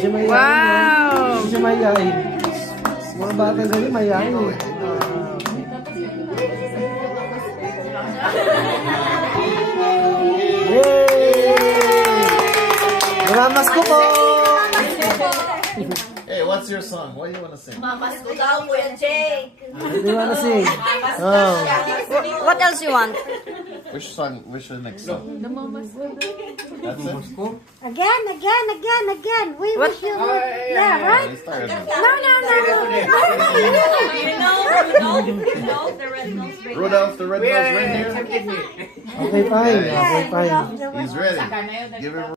Kasi mayayain. Wow! Kasi mayayain. Mga bata ganyan, mayayain eh. Yay! Mamamas ko po! Hey, what's your song? What do you want to sing? Mamas ko daw, Kuya Jake. What do you wanna sing? Oh. What else you want? Which song? Which is the next song? That's it? Again. We What? wish you yeah, right? Let's start it. No, the red nose ring. Rudolph the red-nosed reindeer. Okay, fine. Okay, fine. He's ready. Give him